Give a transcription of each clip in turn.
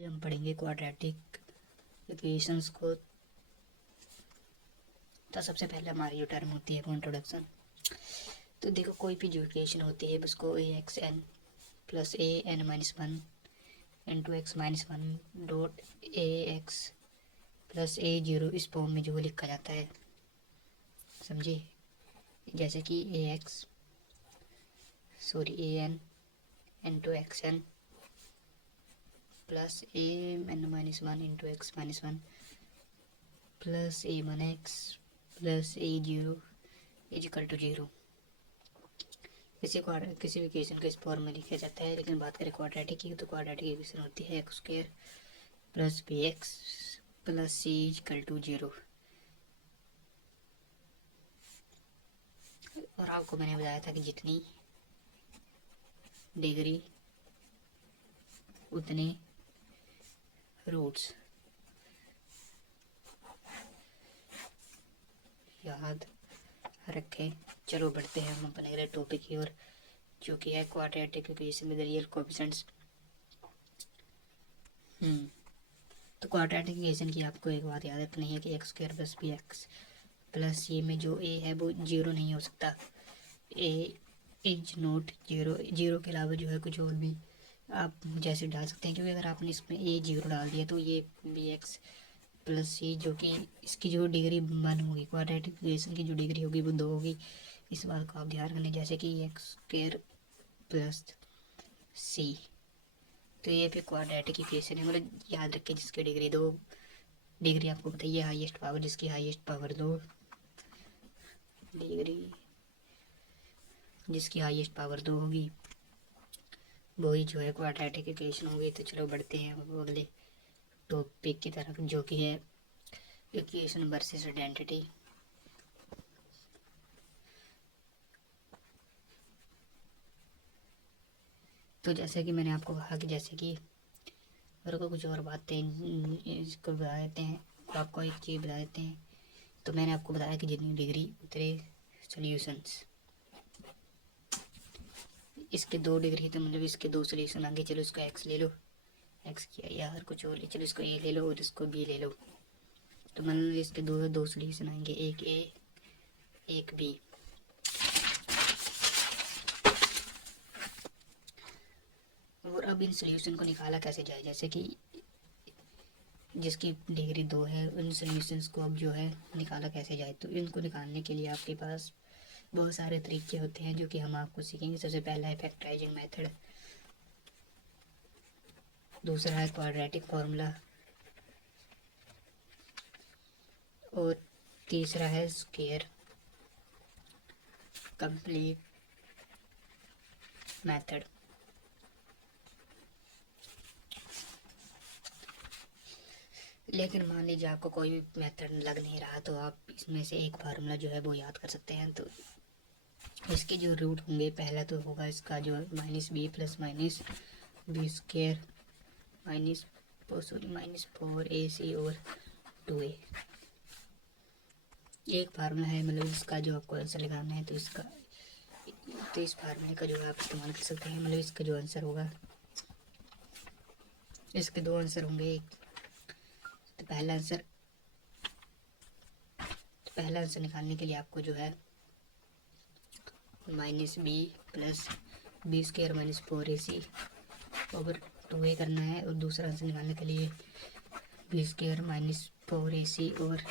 हम पढ़ेंगे quadratic equations को। तो सबसे पहले हमारी जो टर्म होती है वो इंट्रोडक्शन। तो देखो, कोई भी जो इक्वेशन होती है उसको a x n plus a n minus one into x minus one dot a x plus a zero इस फॉर्म में जो लिखा जाता है, समझे। जैसे कि a n into x n plus a n minus one into x minus one plus a one x plus a zero equal to zero. किसी भी इक्वेशन को इस फॉर्म में लिखा जाता है। लेकिन बात करें क्वाड्रेटिक की, तो क्वाड्रेटिक इक्वेशन होती है X square plus B x plus C equal to zero. और आपको मैंने बताया था कि जितनी डिग्री उतने रूट्स, याद रखें। चलो बढ़ते हैं हम अपने अगले टॉपिक की ओर, जो कि है quadratic equation with real coefficients. तो क्वाड्रेटिक इक्वेशन की आपको एक बात याद रखनी है कि X square plus B x plus ये में जो ए है वो जीरो नहीं हो सकता। ए इज नॉट जीरो। जीरो के अलावा जो है कुछ और भी आप जैसे डाल सकते हैं, क्योंकि अगर आपने इसमें ए जीरो डाल दिया तो ये बी एक्स प्लस सी, जो कि इसकी जो डिग्री वन होगी, क्वाड्रेटिक इक्वेशन की जो डिग्री होगी वो दो होगी। इस बात को आप ध्यान रखना। जैसे कि एक्स स्क्वायर प्लस सी, तो ये फिर क्वाड्रेटिक इक्वेशन है। मतलब याद रखें, जिसकी डिग्री दो, डिग्री आपको बताइए हाईएस्ट पावर, जिसकी हाईएस्ट पावर दो, डिग्री जिसकी हाईएस्ट पावर दो होगी वही जो है क्वाड्रेटिक इक्वेशन होगी। तो चलो बढ़ते हैं अगले टॉपिक की तरफ, जो कि है इक्वेशन वर्सेस आइडेंटिटी। तो जैसे कि मैंने आपको कहा कि जैसे कि और को कुछ और बातें इसको बता देते हैं, आपको एक चीज़ बता देते हैं। तो मैंने आपको बताया कि जितनी डिग्री उतरे सॉल्यूशंस, इसके दो डिग्री तो मतलब इसके दो सॉल्यूशन आगे। चलो इसका एक्स ले लो, एक्स किया यार कुछ और ले, चलो इसको ए ले लो और इसको बी ले लो। तो मतलब इसके दो सॉल्यूशन आएंगे, एक ए एक बी। और अब इन सॉल्यूशन को निकाला कैसे जाए, जैसे कि जिसकी डिग्री दो है उन सॉल्यूशंस को अब जो है निकाला कैसे जाए। तो इनको निकालने के लिए आपके पास बहुत सारे तरीके होते हैं जो कि हम आपको सीखेंगे। सबसे पहला है फैक्टराइजिंग मेथड, दूसरा है क्वाड्रेटिक फार्मूला, और तीसरा है स्क्वायर कंप्लीट मेथड। लेकिन मान लीजिए आपको कोई भी मेथड लग नहीं रहा, तो आप इसमें से एक फार्मूला जो है वो याद कर सकते हैं। तो इसके जो रूट होंगे, पहला तो होगा इसका जो minus B plus minus B square minus four a c और टू ए। एक फार्मूला है, मतलब इसका जो आपको आंसर लगाना है तो इस फार्मूले का जो है आप इस्तेमाल कर सकते हैं। मतलब इसका जो आंसर होगा, इसके दो आंसर होंगे। एक तो पहला आंसर निकालने के लिए आपको जो है minus B plus B square minus four a c over two a करना है, और दूसरा आंसर निकालने के लिए b square minus four a c over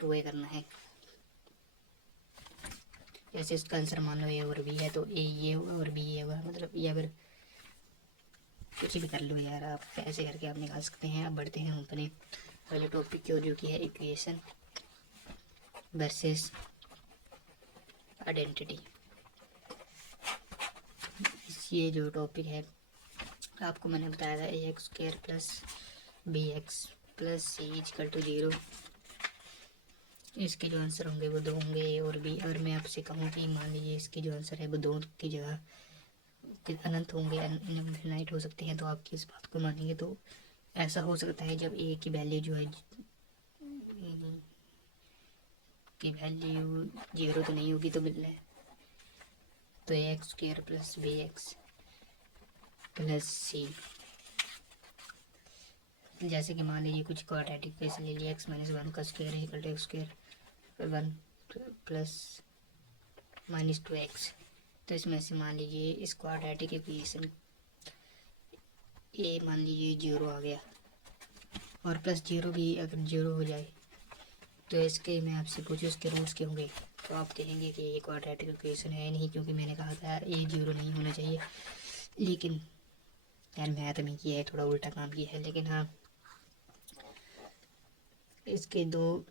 two a करना है। जैसे इसका आंसर मान लो ए और बी है, तो ए ये होगा और बी ये होगा, मतलब या फिर कुछ भी कर लो यार, आप ऐसे करके आप निकाल सकते हैं। अब बढ़ते हैं हम अपने अगले टॉपिक की ओर, जो कि है इक्वेशन वर्सेस आइडेंटिटी। ये जो टॉपिक है आपको मैंने बताया था, a x square plus B x plus c equal to zero. इसके जो आंसर होंगे वो दो होंगे, ए और बी। और मैं आपसे कहूँ कि मान लीजिए इसके जो आंसर है वो दो की जगह अनंत होंगे, इनफिनाइट हो सकते हैं, तो आप किस बात को मानेंगे। तो ऐसा हो सकता है जब ए की वैल्यू जो है की वैल्यू जीरो तो नहीं होगी, तो मिलना है तो a x square plus B x plus c जैसे कि मान लीजिए कुछ क्वाड्रेटिक इक्वेशन ले लिया, x माइनस वन का square equal to X square one plus minus two X. तो इसमें से मान लीजिए इस क्वाड्रेटिक इक्वेशन ए मान लीजिए जीरो आ गया, और प्लस जीरो भी अगर जीरो हो जाए तो इसके मैं आपसे पूछूँ इसके रूट्स क्या होंगे, तो आप कहेंगे कि ये क्वाड्रेटिक इक्वेशन है नहीं, क्योंकि मैंने कहा था यार ये जीरो नहीं होना चाहिए। लेकिन यार मैथ में किया है, थोड़ा उल्टा काम किया है। लेकिन हाँ, इसके दो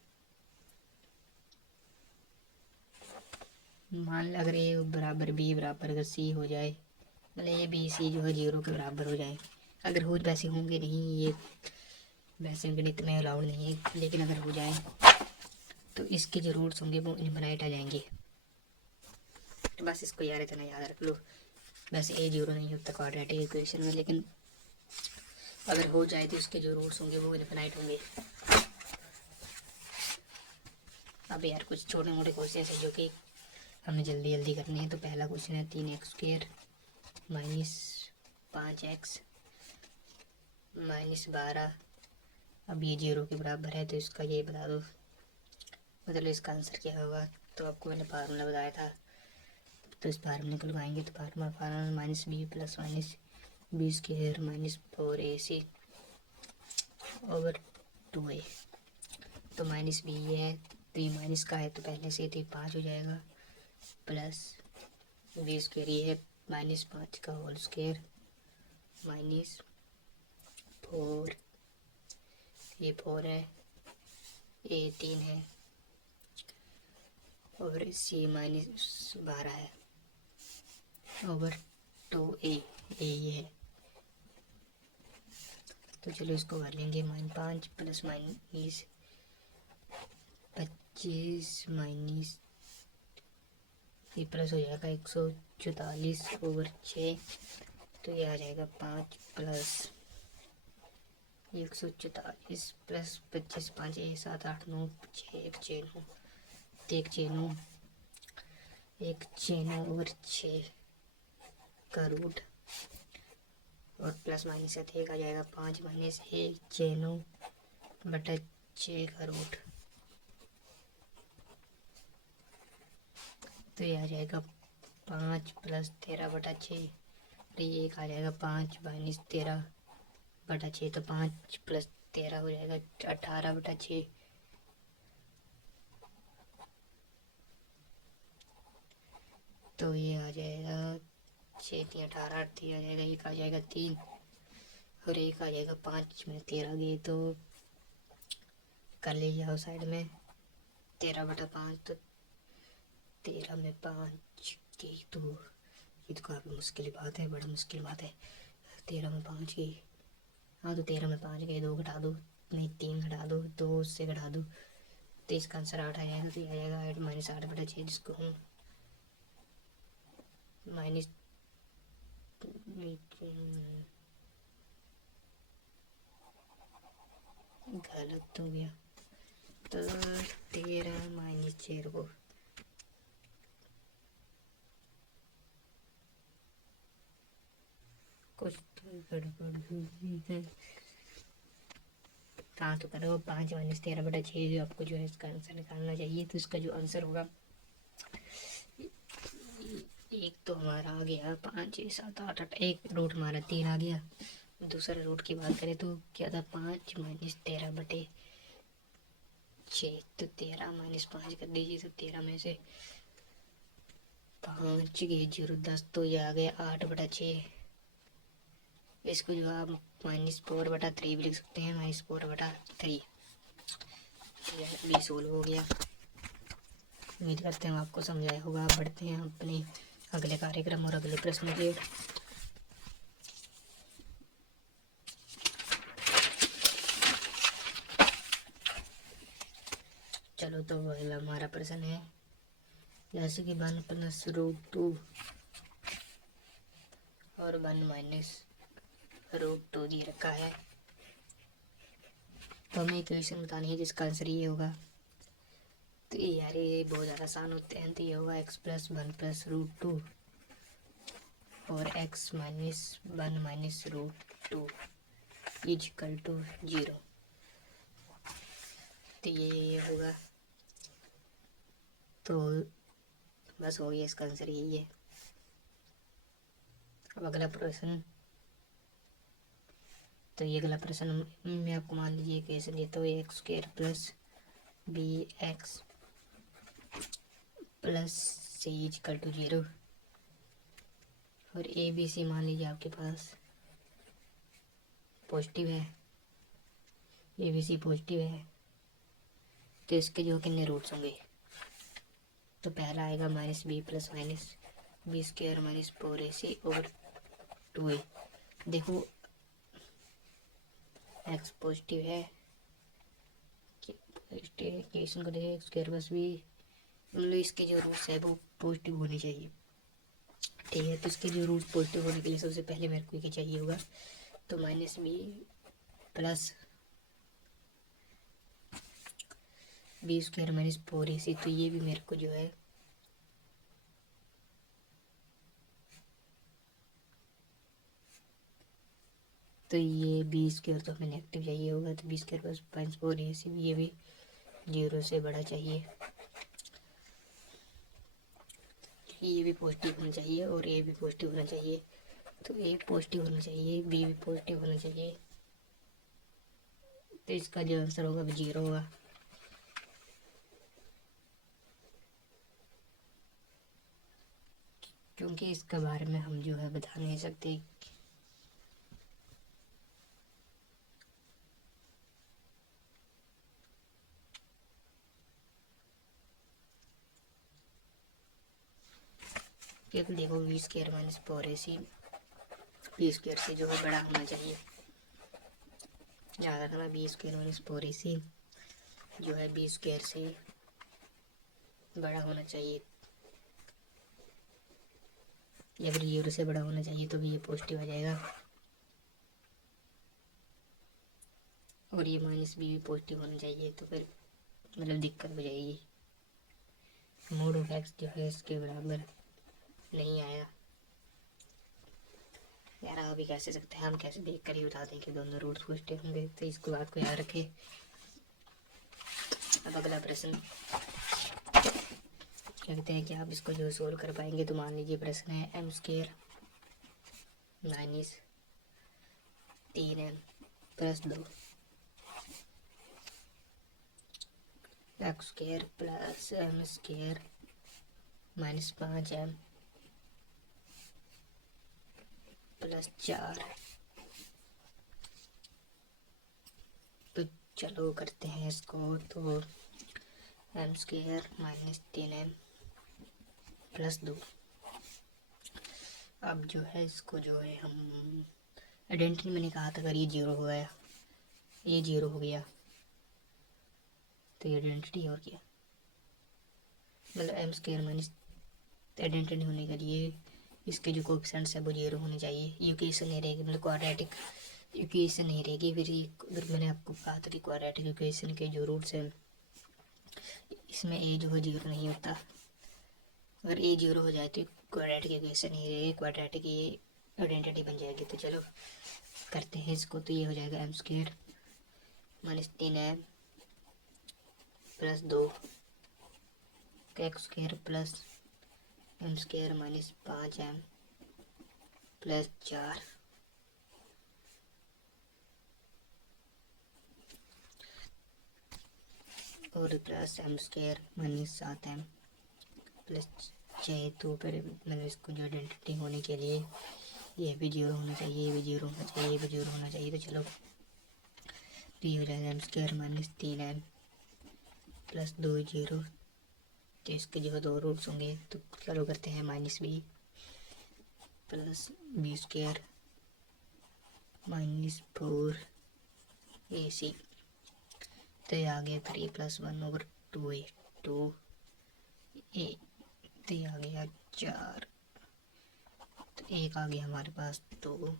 मान अगर ए बराबर बी बराबर अगर सी हो जाए, मतलब ये बी सी जो है जीरो के बराबर हो जाए, अगर हो वैसे होंगे नहीं, ये वैसे गणित में अलाउड नहीं है, लेकिन अगर हो जाए तो इसके जो रूट्स होंगे वो इनफिनाइट आ जाएंगे। तो बस इसको यार इतना याद रख लो। वैसे ए जीरो नहीं होता क्वाड्रेटिक इक्वेशन में, लेकिन अगर हो जाए तो इसके जो रूट्स होंगे वो इनफिनाइट होंगे। अब यार कुछ छोटे मोटे क्वेश्चन है जो कि हमें जल्दी जल्दी करने हैं। तो पहला क्वेश्चन है 3x² माइनस 5x माइनस 12। अब ये जीरो के बराबर है, तो इसका ये बता दो, मतलब इसका आंसर क्या होगा। तो आपको मैंने फार्मूला बताया था, तो इस फार्मूले को लगाएंगे। तो formula minus B plus minus B square minus 4ac over 2a। तो माइनस बी है, तो ये माइनस का है तो पहले से तो 5 हो जाएगा, प्लस बी स्क्वायर ये है माइनस 5 का होल स्क्वायर माइनस 4, ये 4 है, ए 3 है, और सी माइनस 12 है ओवर 2a, ये है। तो चलो इसको कर लेंगे। -5 प्लस माइनस 25 माइनस ये प्लस हो जाएगा 144 ओवर 6। तो ये आ जाएगा 5 प्लस 144 प्लस 25 5 7 8 9 6 1 6 9 1 6 9 1 6 9 ओवर 6 का रूट, और प्लस माइनस से एक आ जाएगा 5 माइनस 1 6 9 बटा 6 का रूट। तो ये आ जाएगा 5 प्लस 13 बटा 6। तो ये एक आ जाएगा 5 माइनस 13 बटा 6। तो 5 प्लस 13 हो जाएगा 18 बटा 6। तो ये आ जाएगा 6 3 18 8 3 आ जाएगा, एक आ जाएगा 3 और एक आ जाएगा 5 में 13 गई तो कर ले जाओ साइड में 13 बटा 5। तो 13 में 5 की, तो ये तो काफ़ी मुश्किल बात है, बड़ी मुश्किल बात है। 13 में 5 की, हाँ तो 13 में 5 गए, 2 घटा दो, नहीं 3 घटा दो, 2 उससे घटा दो, तो इसका आंसर 8 आ जाएगा। तो ये आ जाएगा 8 माइनस 8 बटा 6, जिसको हम माइनस गलत हो गया। तो 13 माइनस 6 को कुछ तो गड़बड़ हुई है। हाँ तो करो 5 माइनस 13 बटा 6 जो आपको जो है इसका आंसर निकालना चाहिए। तो इसका जो आंसर होगा, एक तो हमारा आ गया 5 6 7 8 8, एक रूट हमारा 3 आ गया। दूसरा रूट की बात करें तो क्या था 5 माइनस 13 बटे 6। तो 13 माइनस 5 कर दीजिए, तो 13 में से 5 गए 0 10, तो ये आ गया 8 बटा 6। इसको जो आप -4 बटा 3 भी लिख सकते हैं, -4 बटा 3। यह भी सोल्व हो गया। उम्मीद करते हैं आपको समझाया होगा। आप बढ़ते हैं अपने अगले कार्यक्रम और अगले प्रश्न के। चलो तो पहला हमारा प्रश्न है, जैसे कि 1 प्लस रूट 2 और 1 माइनस रूट 2 दिए रखा है। तो हमें इक्वेशन बतानी है जिसका आंसर ये होगा। तो यार ये बहुत ज़्यादा आसान होते हैं। तो ये होगा x प्लस 1 प्लस रूट 2 और x minus 1 minus root 2 is equal to 0। तो ये होगा। तो बस हो गया, इसका आंसर यही है। अब अगला प्रश्न, तो ये अगला प्रश्न मैं आपको मान लीजिए कैसे देता हूँ, X square plus B x plus C is equal to 0 और ए बी सी मान लीजिए आपके पास पॉजिटिव है, ए बी सी पॉजिटिव है। तो इसके जो कितने रूट्स होंगे, तो पहला आएगा minus B plus minus B square minus 4ac और 2a। देखो एक्स पॉजिटिव है, इक्वेशन को देखिए, एक्स स्क्वायर प्लस बी, मतलब इसके जो रूट्स है वो पॉजिटिव होने चाहिए। ठीक है, तो इसके जो रूट्स पॉजिटिव होने के लिए सबसे पहले मेरे को क्या चाहिए होगा, तो minus B plus B square minus 4ac। तो ये भी मेरे को जो है तो ये बी स्क्वायर तो हमें नेगेटिव चाहिए होगा, तो B square plus minus 4ac ये भी 0 से बड़ा चाहिए। ये भी पॉजिटिव होना चाहिए और ए भी पॉजिटिव होना चाहिए। तो ए पॉजिटिव होना चाहिए, बी भी पॉजिटिव होना चाहिए। तो इसका जो आंसर होगा वो 0 होगा। क्योंकि इसके बारे में हम जो है बता नहीं सकते। क्योंकि देखो B square minus 4ac B square से जो है बड़ा होना चाहिए। याद रखना, बी स्क्वायर माइनस 4ac जो है बी स्क्वायर से बड़ा होना चाहिए, या फिर 0 से बड़ा होना चाहिए, तो भी ये पॉजिटिव आ जाएगा। और ये माइनस बी भी पॉजिटिव होना चाहिए, तो फिर मतलब दिक्कत हो जाएगी। मोड ऑफ एक्स जो है इसके बराबर नहीं आया। यार अभी कैसे सकते हैं, हम कैसे देख कर ही बता दें कि दोनों रूट्स पॉजिटिव होंगे, तो इसको बात को याद रखें। अब अगला प्रश्न कहते हैं कि आप इसको जो सोल्व कर पाएंगे। तो मान लीजिए प्रश्न है M square minus 3m plus 2 X square plus M square minus 5m plus 4। तो चलो करते हैं इसको। तो M square minus 3m plus 2। अब जो है इसको जो है हम आइडेंटिटी, मैंने कहा था अगर ये 0 हो गया, ये 0 हो गया तो ये आइडेंटिटी और क्या, मतलब एम स्क्वायर माइनस आइडेंटिटी होने के लिए इसके जो कोएफिशिएंट्स है वो 0 होने चाहिए। इक्वेशन नहीं रहेगी, मतलब क्वाड्रेटिक इक्वेशन नहीं रहेगी। फिर मैंने आपको कहा था कि क्वाड्रेटिक इक्वेशन के जो रूट्स हैं इसमें ए जो है 0 नहीं होता। अगर ए 0 हो जाए तो क्वाड्रेटिक इक्वेशन नहीं रहेगी, क्वाड्रेटिक ये आइडेंटिटी बन जाएगी। तो चलो करते हैं इसको। तो ये हो जाएगा M square minus 3m plus 2 X square plus M square minus 5m plus 4 और plus M square minus 7m plus 6। तो फिर मैंने इसको जो आइडेंटिटी होने के लिए ये भी 0 होना चाहिए, ये भी 0 होना चाहिए, ये भी 0 होना चाहिए। तो चलो तो ये हो जाएगा M square minus 3m plus 2 0। तो इसके जो 2 रूट्स होंगे, तो चलो करते हैं minus B plus B square minus 4ac। तो ये आ गया 3 + 1 ओवर 2a 2a। तो ये आ गया 4। तो एक आ गया हमारे पास 2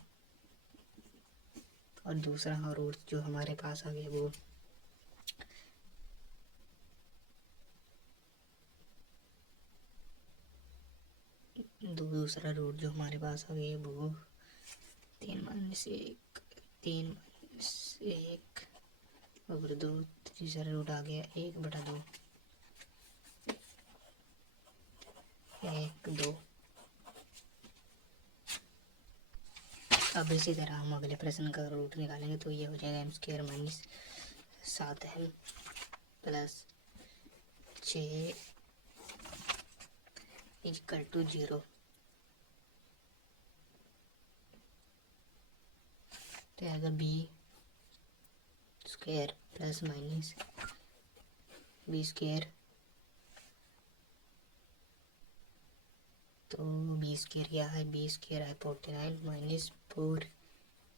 और दूसरा रूट जो हमारे पास आ गया वो दूसरा रूट जो हमारे पास आ गया वो 3 - 1 3 1 और 2, तीसरा रूट आ गया 1/2, 1 2। अब इसी तरह हम अगले प्रश्न का रूट निकालेंगे तो ये हो जाएगा m² minus 7m plus 6 equal to 0। तो आएगा b² प्लस माइनस b²। तो b² क्या है, b² है 49 माइनस 4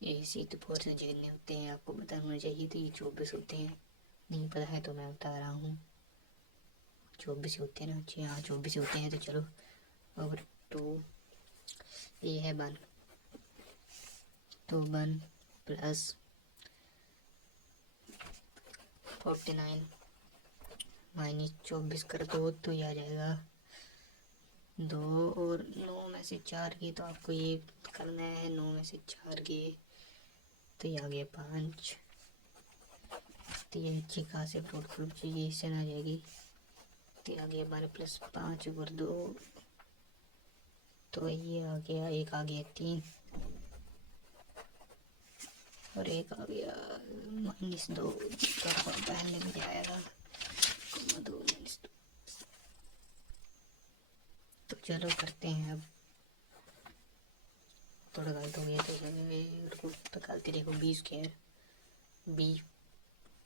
AC। तो 4 से जितने होते हैं आपको पता होना चाहिए, तो ये 24 होते हैं। नहीं पता है तो मैं बता रहा हूँ, 24 होते हैं ना। जी हाँ 24 होते हैं। तो चलो अब 2 ये है 1, तो 1 प्लस 49 माइनस 24 कर दो तो ये आ जाएगा 2 और 9 में से 4 की, तो आपको ये करना है 9 में से 4 की, तो ये आ गया 5। तो ये अच्छी खासी प्रोडक्टिविटी आ जाएगी। तो ये आ गया 12 प्लस 5 और 2, तो ये आ गया 1 आ गया 3 और 1 आ गया -2, तो पहले भी जाएगा 2 -2। तो चलो करते हैं अब, थोड़ा गलत हो गया तो निकालते देखो b² b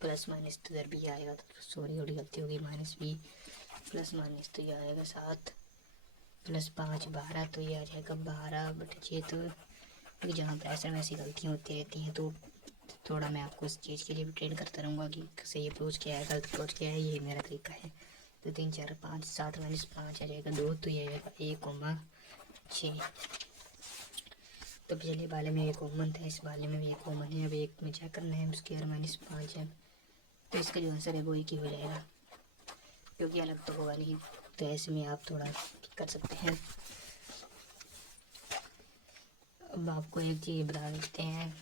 प्लस माइनस, तो इधर b आएगा, तो सॉरी थोड़ी गलती होगी, -b प्लस माइनस, तो ये आएगा 7 प्लस 5 12, तो ये आ जाएगा 12/6। तो जहाँ प्रेशर में ऐसी गलतियाँ होती रहती हैं, तो थोड़ा मैं आपको इस चीज़ के लिए भी ट्रेन करता रहूँगा कि सही अप्रोच क्या है, गलत अप्रोच क्या है, ये मेरा तरीका है। तो 3 4 5 7 माइनस 5 आ जाएगा 2, तो ये आएगा 1,6। तो पिछले वाले में 1 कॉमन था, इस वाले में भी 1 कॉमन है। अब एक में चेक करना है m² माइनस 5m, तो इसका जो आंसर है वो एक ही हो जाएगा, क्योंकि अलग तो होगा नहीं। तो ऐसे में आप थोड़ा कर सकते हैं। अब आपको एक चीज़ बता देते हैं,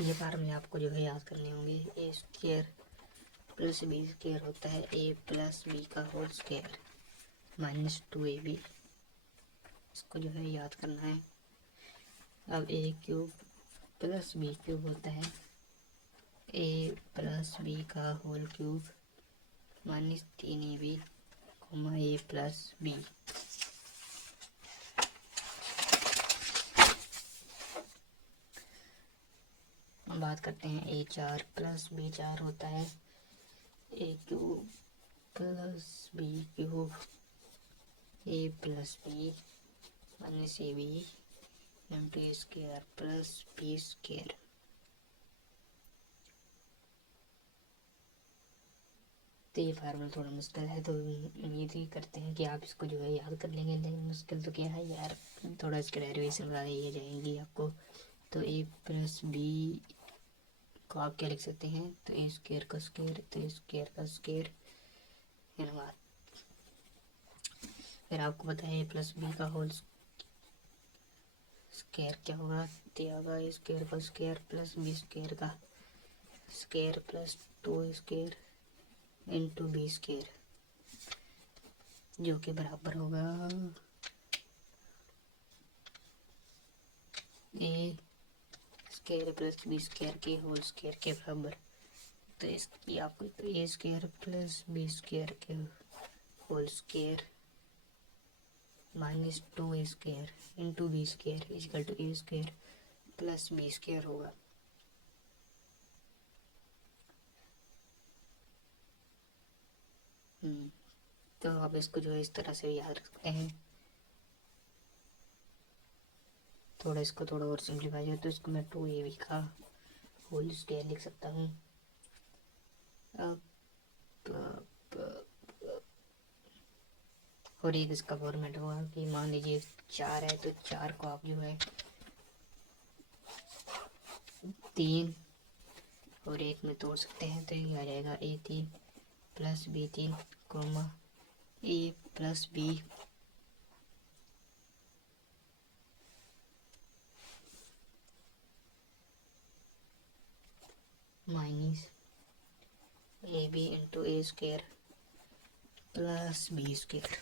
ये फार्मूले आपको जो है याद करने होंगे। a² प्लस b² होता है a प्लस b का होल स्क्वायर माइनस 2ab, इसको जो है याद करना है। अब a³ प्लस b³ होता है a प्लस b का whole cube minus 3ab, a plus b। हम बात करते हैं a4 प्लस b4 होता है a³ plus b³ a plus b minus ab into a² plus b²। तो ये फार्मूला थोड़ा मुश्किल है, तो उम्मीद ही करते हैं कि आप इसको जो है याद कर लेंगे। लेकिन मुश्किल तो क्या है यार, थोड़ा इसके डेरिवेशन बता दी जाएंगी आपको। तो a प्लस b को आप क्या लिख सकते हैं, तो a² का स्क्वायर, तो a² का स्क्वायर धन्यवाद। फिर आपको पता है a प्लस b का होल स्क्वायर क्या होगा, तो होगा a² का स्क्वायर प्लस b² का square plus 2a² into b², जो कि बराबर होगा a² प्लस b² के होल स्क्वायर के बराबर। तो इसकी आपको a² प्लस b² के whole square minus 2a² into b² equal to a² plus b² होगा। तो आप इसको जो है इस तरह से याद रख सकते हैं। थोड़ा इसको थोड़ा और सिंप्लीफाई हो तो इसको मैं 2ab का होल स्क्वायर लिख सकता हूँ। अब और एक इसका फॉर्मेट होगा कि मान लीजिए 4 है, तो 4 को आप जो है 3 और 1 में तोड़ सकते हैं, तो ये आ जाएगा a3 plus b3 a plus b minus A B into A square plus B square.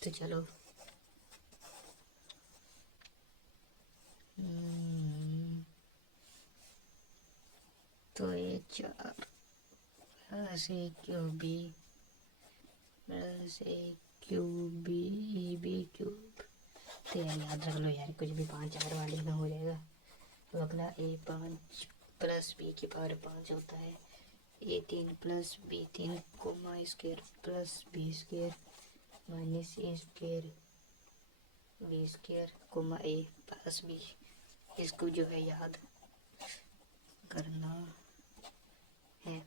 तो चलो तो ये 4 plus A cube B plus A cube B cube. तो यार याद रख लो यार, कुछ भी 5 4 वाले में हो जाएगा। तो अगला A5 प्लस बी की पावर 5 होता है A3 plus B3 comma square plus B square minus a square b square comma a plus b. इसको जो है याद करना है।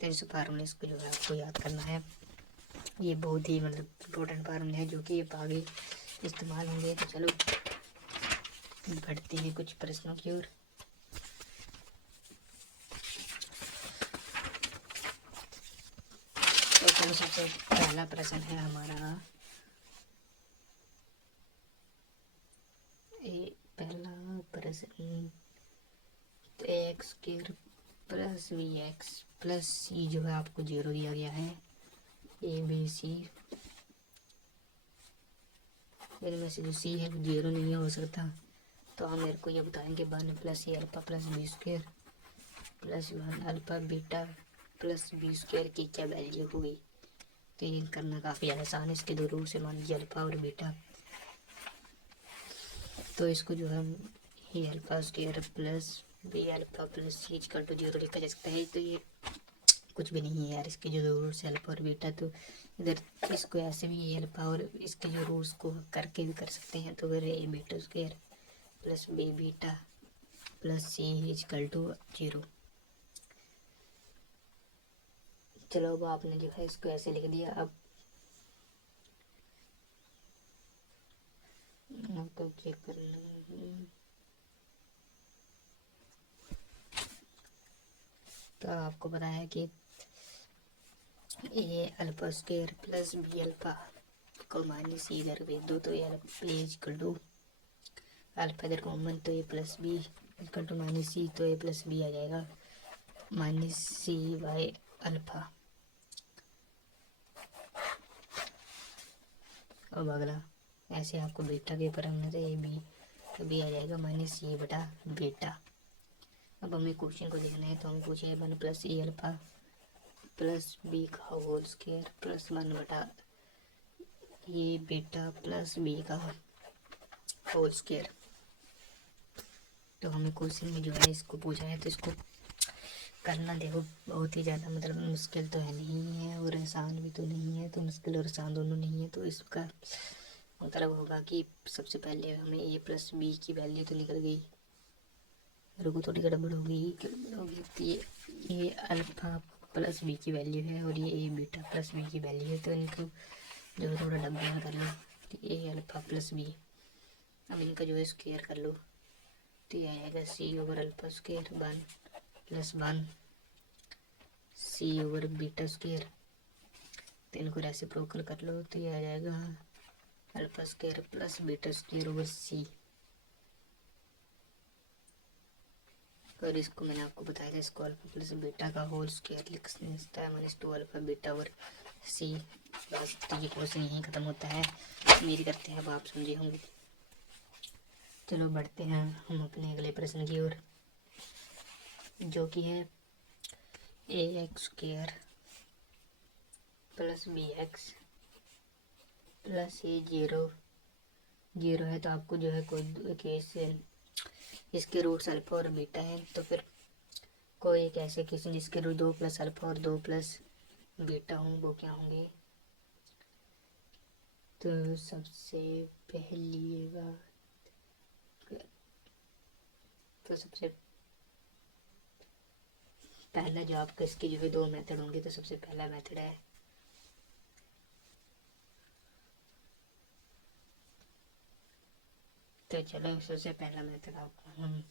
तो इस फार्मूले इसको जो है आपको याद करना है। ये बहुत ही मतलब इम्पोर्टेंट फार्मूले है जो कि आगे इस्तेमाल होंगे। तो चलो बढ़ते हैं कुछ प्रश्नों की ओर। तो चलो सबसे पहला प्रश्न है हमारा पहला प्रश्न x square plus v x plus c जो है आपको 0 दिया गया है। ए बी सी इनमें से जो सी है वो 0 नहीं हो सकता। तो हम मेरे को ये बताएंगे 1 plus a alpha plus B square plus 1 alpha beta plus B square की क्या वैल्यू होगी। तो ये करना काफ़ी आसान है। इसके दो रूट से मान लीजिए अल्फा और बीटा। तो इसको जो हम a alpha square plus b alpha plus c equal to 0 लिखा जा सकता है। तो ये कुछ भी नहीं है यार, इसके जो रूट्स है अल्फा और बीटा। तो इधर इसको ऐसे भी ए अल्फा और इसके जो रूट्स को करके भी कर सकते हैं। तो फिर a beta square plus b beta plus c equal to 0। चलो अब आपने जो है इसको ऐसे लिख दिया। अब आपको चेक करना है। तो आपको पता है कि a alpha square plus b alpha को माइनस इधर भेज दो तो ये इक्वल टू अल्फा इधर कॉमन तो a plus b equal to minus c. तो ए प्लस बी आ जाएगा माइनस सी बाई अल्फा। अब अगला ऐसे आपको बीटा के ऊपर रखना था ए बी तो बी आ जाएगा माइनस सी बटा बीटा। अब हमें क्वेश्चन को देखना है। तो हम पूछे 1 plus a alpha plus B का होल स्क्वायर प्लस 1 बटा ये बीटा प्लस बी का होल स्क्वायर। तो हमें क्वेश्चन में जो है इसको पूछा है। तो इसको करना देखो बहुत ही ज़्यादा मतलब मुश्किल तो है नहीं है और आसान भी तो नहीं है। तो मुश्किल और आसान दोनों नहीं है। तो इसका मतलब होगा कि सबसे पहले हमें ए प्लस बी की वैल्यू तो निकल गई। रुको थोड़ी गड़बड़ होगी तो ये अल्फा प्लस बी की वैल्यू है और ये ए बीटा प्लस बी की वैल्यू है। तो इनको जो थोड़ा डब्बा कर लो। तो ए अल्फा प्लस बी अब इनका जो है स्क्वायर कर लो। तो ये आएगा c over alpha square 1 plus 1 c over beta square. तो इनको रेसिप्रोकल कर लो। तो ये आ जाएगा alpha square plus beta square over c. और इसको मैंने आपको बताया था इसको अल्फा प्लस बीटा का होल स्क्वायर लिख सकता है minus 2 alpha beta over c. बस तो ये क्वेश्चन यहीं ख़त्म होता है। उम्मीद करते हैं अब आप समझे होंगे। चलो बढ़ते हैं हम अपने अगले प्रश्न की ओर जो कि है a x square plus B x plus a 0 है। तो आपको जो है कोई केस इसके रूट्स अल्फा और बीटा है। तो फिर कोई एक ऐसे किसी जिसके रूट 2 प्लस अल्फा और 2 प्लस बीटा हों वो क्या होंगे। तो सबसे पहली बात तो सबसे पहला जो आपका इसके जो है 2 मेथड होंगे। तो सबसे पहला मेथड है तो चलो सबसे पहला मेथड आपको हम